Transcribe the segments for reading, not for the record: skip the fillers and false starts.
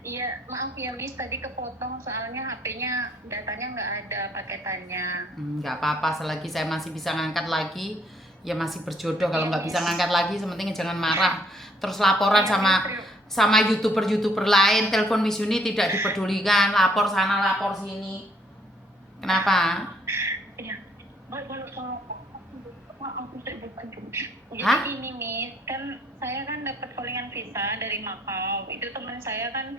Iya, maaf ya Miss, tadi kepotong soalnya HP-nya datanya nggak ada paketannya. Nggak apa-apa, selagi saya masih bisa ngangkat lagi, ya masih berjodoh. Kalau Iya nggak bisa Miss. ngangkat lagi, sementing jangan marah. Terus laporan Iya Miss, sama youtuber lain, telepon Miss Yuni tidak dipedulikan, lapor sana lapor sini. Kenapa? iya. Baru maaf saya bukan juga. Hah? Jadi gini Miss, kan saya kan dapat callingan visa dari Makau. Itu teman saya kan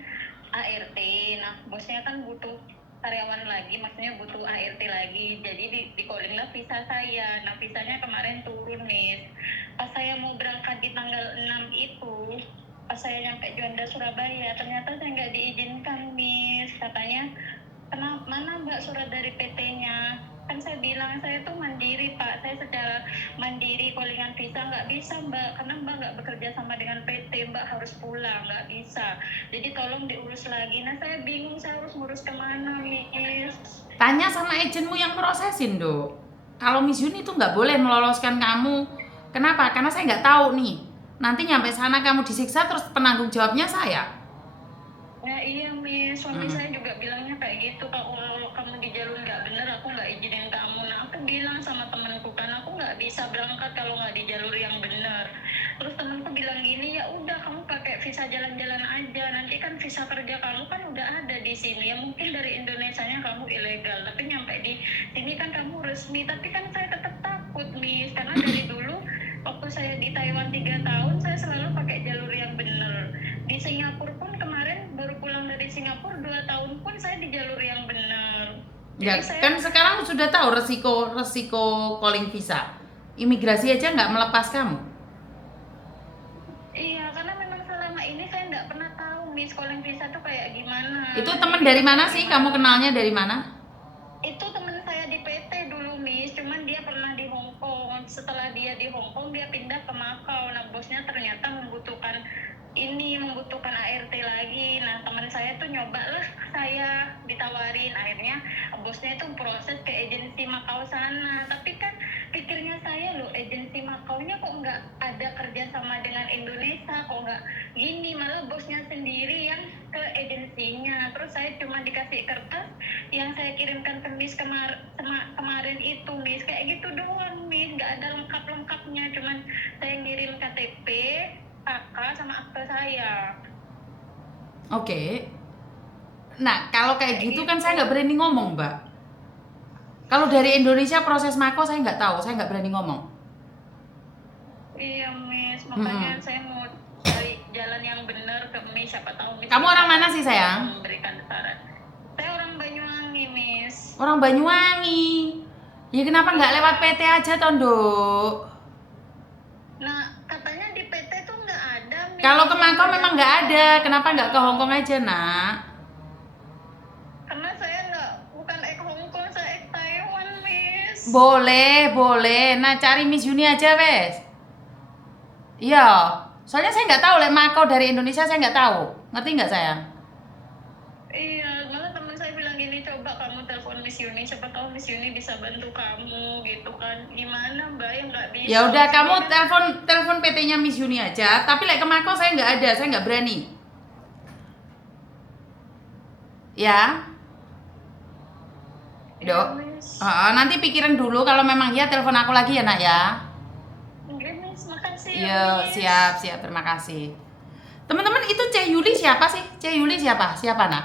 ART. Nah, bosnya kan butuh karyawan lagi, maksudnya butuh ART lagi. Jadi di calling lah visa saya. Nah, visanya kemarin turun Miss. Pas saya mau berangkat di tanggal 6 itu, pas saya nyampe Juanda Surabaya, ternyata saya nggak diizinkan Miss. Katanya, kenapa, mana Mbak surat dari PT-nya? Kan saya bilang saya tuh mandiri Pak, saya secara mandiri callingan visa nggak bisa Mbak, karena Mbak nggak bekerja sama dengan PT, Mbak harus pulang, nggak bisa. Jadi tolong diurus lagi. Nah saya bingung saya harus ngurus kemana Miss. Tanya sama agenmu yang prosesin, Dok. Kalau Miss Yuni itu nggak boleh meloloskan kamu. Kenapa? Karena saya nggak tahu nih. Nanti nyampe sana kamu disiksa, terus penanggung jawabnya saya. Ya iya Miss, suami saya juga bilangnya kayak gitu, kalau kamu di jalur nggak bener aku nggak izinin kamu. Nah aku bilang sama temanku kan aku nggak bisa berangkat kalau nggak di jalur yang bener. Terus temanku bilang gini, ya udah kamu pakai visa jalan-jalan aja, nanti kan visa kerja kamu kan udah ada di sini. Ya mungkin dari Indonesianya kamu ilegal, tapi nyampe di sini kan kamu resmi. Tapi kan saya tetap takut Miss, karena dari dulu waktu saya di Taiwan 3 tahun saya selalu pakai jalur yang bener. Di Singapura pun kemarin baru pulang dari Singapura 2 tahun pun saya di jalur yang benar. Ya, kan sekarang sudah tahu resiko calling visa. Imigrasi aja nggak melepas kamu. Iya, karena memang selama ini saya nggak pernah tahu Miss calling visa tuh kayak gimana. Itu teman dari mana sih? Kamu kenalnya dari mana? Itu teman saya di PT dulu Miss, cuman dia pernah di Hong Kong. Setelah dia di Hong Kong dia pindah ke Makau. Nah bosnya ternyata membutuhkan ART lagi. Nah teman saya tuh nyoba lah, saya ditawarin, akhirnya bosnya itu proses ke agensi Makau sana. Tapi kan pikirnya saya loh, agensi Makaunya kok nggak ada kerjasama dengan Indonesia, kok nggak gini, malah bosnya sendiri yang ke agensinya. Terus saya cuma dikasih kertas yang saya kirimkan ke Miss kemarin itu Miss, kayak gitu doang Miss, nggak ada lengkap-lengkapnya, cuman saya ngirim KTP, KK sama akte saya. Oke. Nah, kalau kayak gitu kan saya nggak berani ngomong, Mbak. Kalau dari Indonesia proses Mako saya nggak tahu, saya nggak berani ngomong. Iya Miss, makanya saya mau cari jalan yang benar ke Miss, siapa tahu Miss. Kamu orang mana sih sayang? Memberikan saran. Saya orang Banyuwangi Miss. Orang Banyuwangi. Ya kenapa nggak lewat PT aja, Tondo? Nah katanya di PT tuh nggak ada Miss. Kalau ke Mako memang nggak ada, kenapa nggak ke Hong Kong aja, Nak? Karena saya bukan Hong Kong, saya Taiwan Miss. Boleh. Nah, cari Miss Yuni aja, wes. Iya, soalnya saya nggak tahu, Mako dari Indonesia saya nggak tahu. Ngerti nggak, sayang? Iya, malah teman saya bilang gini, coba kamu telepon Miss Yuni, siapa tahu Miss Yuni bisa bantu kamu gitu kan. Gimana Mbak yang nggak bisa? Ya udah, kamu telepon PT-nya Miss Yuni aja. Tapi ke Mako saya nggak ada, saya nggak berani. Ya, Dok. Nanti pikirin dulu, kalau memang iya telepon aku lagi ya, Nak ya. Oke Miss, makasih. Iya, siap, terima kasih. Teman-teman, itu Ceh Yuli siapa sih? Ceh Yuli siapa? Siapa, Nak?